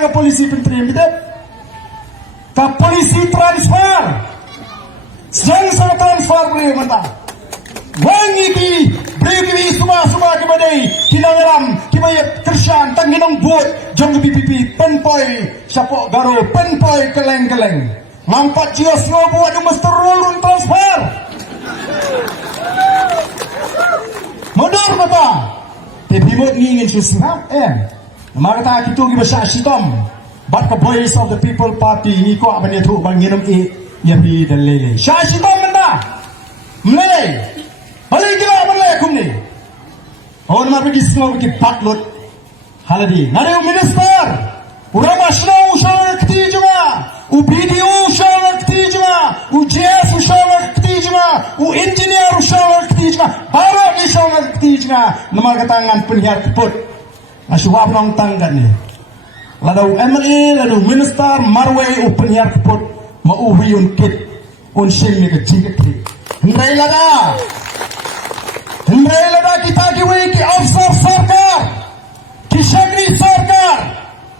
ke polisi pentri bidap ke polisi transfer sang transfer boleh mata wangi ki beri semua ke badai kinangaram kibaya kersan tanginong buat jong BPP penpoi siapa garo penpoi keleng mampat jios ngobu adu mesti rolun transfer mundur mata tapi mod ngingin susah maka kita gibasa sitom but the voice of the people party ni ko abang itu banginum yapi dan lele sitom menda meleleh balik gila meleleh kumni oh nama pergi semua pergi patlut haladi ngare minister urama snow shakti juma u BDO shakti juma u JS shakti juma u engineer shakti juma baru ni shakti juma nama ketangan penyiar keput asuhab nong tanggan ni ladau MLA ladau minister marway u penyiar keput mau huyun kit un shing ni kecingkat hendrai lada kita kiwi ki afsar sarkar ki syagri sarkar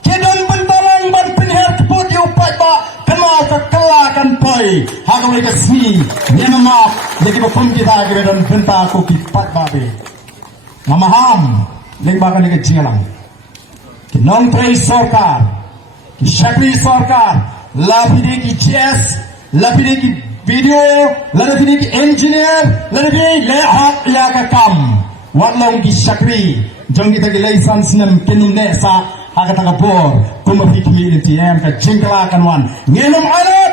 ki dan bentalang ban penyiar keput yu pat ba kenal kekelakan pai hagawai kasni ni nama jadi bapun kita ki dan benta ku ki pat babe mamaham lengbakan ni kecinglang ki non trai sarkar ki syagri sarkar lapide ki JS lapide ki video lapide ki engineer lapide lehat ya kam watlong ki syakri jong kita ki license nem kinum nesa aga taga bor kumari community ka jingkalakan wan ngenum alat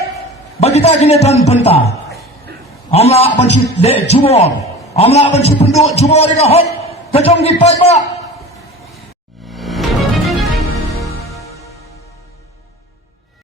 bagi ta kini dan benta amla banci de jumor amla banci penduk jumor ka hot ka jong ki pat ba